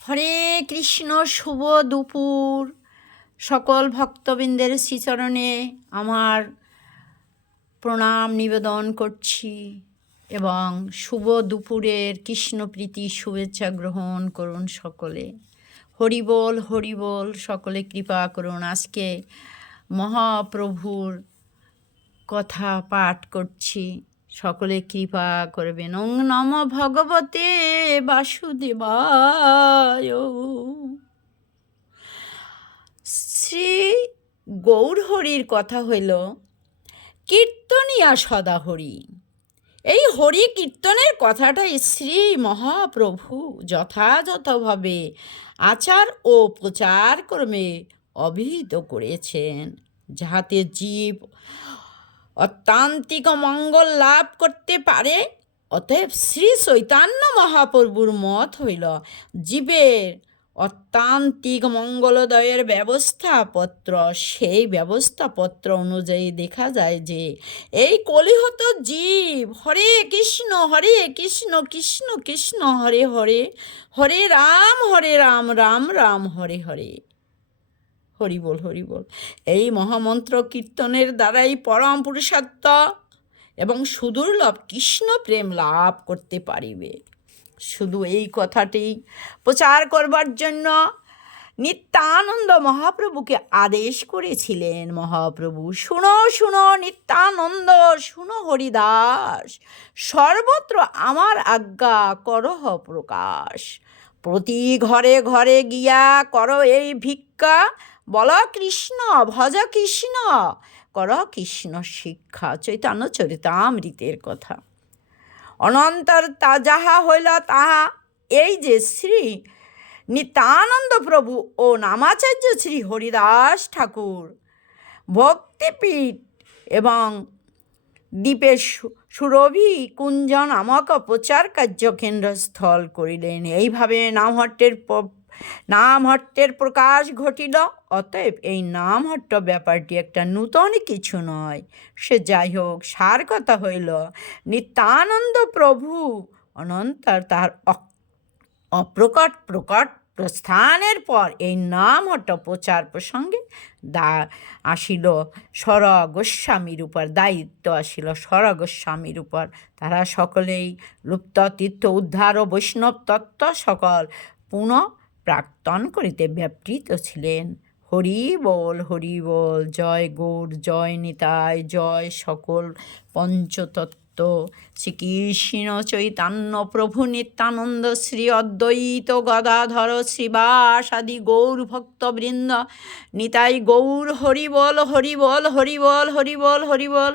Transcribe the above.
হরে কৃষ্ণ। শুভ দুপুর। সকল ভক্তবৃন্দের শ্রীচরণে আমার প্রণাম নিবেদন করছি এবং শুভ দুপুরের কৃষ্ণপ্রীতি শুভেচ্ছা গ্রহণ করুন সকলে। হরি বল হরি বল, সকলে কৃপা করুন। আজকে মহাপ্রভুর কথা পাঠ করছি, সকলে কৃপা করবেন। ওং নম ভগবতে বাসুদেবায়। শ্রী গৌরহরির কথা হইল কীর্তনিয়া সদা হরি। এই হরি কীর্তনের কথাটাই শ্রী মহাপ্রভু যথাযথভাবে আচার ও প্রচার ক্রমে অভিহিত করেছেন, যাহাতে জীব অত্যান্তিক মঙ্গল লাভ করতে পারে। অতএব শ্রী চৈতন্য মহাপ্রভুর মত হইল জীবের অত্যান্তিক মঙ্গলোদয়ের ব্যবস্থাপত্র। সেই ব্যবস্থাপত্র অনুযায়ী দেখা যায় যে এই কলিহত জীব হরে কৃষ্ণ কৃষ্ণ কৃষ্ণ হরে হরে, হরে রাম রাম রাম হরে হরে, হরি বল হরি বল, এই মহামন্ত্র কীর্তনের দ্বারাই পরম পুরুষার্থ এবং সুদুর্লভ কৃষ্ণ প্রেম লাভ করতে পারিবে। শুধু এই কথাটি প্রচার করবার জন্য নিত্যানন্দ মহাপ্রভুকে আদেশ করেছিলেন। মহাপ্রভু, শুনো শুনো নিত্যানন্দ, শুনো হরিদাস, সর্বত্র আমার আজ্ঞা করহ প্রকাশ। প্রতি ঘরে ঘরে গিয়া করো এই ভিক্ষা, বল কৃষ্ণ ভজ কৃষ্ণ, কর কৃষ্ণ শিক্ষা। চৈতন্য চরিতামৃতের কথা। অনন্তর তা যাহা হইল তাহা এই যে শ্রী নিত্যানন্দ প্রভু ও নামাচার্য শ্রী হরিদাস ঠাকুর ভক্তিপীঠ এবং দ্বীপের সুরভি কুঞ্জ নামক প্রচার কার্য কেন্দ্রস্থল করিলেন। এইভাবে নামহট্টের প্রকাশ ঘটিল। অতএব এই নামহট্ট ব্যাপারটি একটা নূতন কিছু নয়। সে যাই হোক, সার কথা হইল নিত্যানন্দ প্রভু অনন্তর তাহার অপ্রকট প্রস্থানের পর এই নামহট্ট প্রচার প্রসঙ্গে আসিল স্বর গোস্বামীর উপর, দায়িত্ব আসিল স্বর গোস্বামীর উপর। তারা সকলেই লুপ্ত তীর্থ উদ্ধার ও বৈষ্ণব তত্ত্ব সকল পুনঃ প্রাক্তন করিতে ব্যাপৃত ছিলেন। হরি বল হরি বল, জয় গৌর, জয় নিতাই, জয় সকল পঞ্চতত্ত্ব শ্রীকৃষ্ণ চৈতন্য প্রভু নিত্যানন্দ শ্রী অদ্বৈত গদাধর শ্রীবাস আদি গৌর ভক্তবৃন্দ, নিতাই গৌর। হরি বল হরি বল হরি বল হরি বল হরি বল।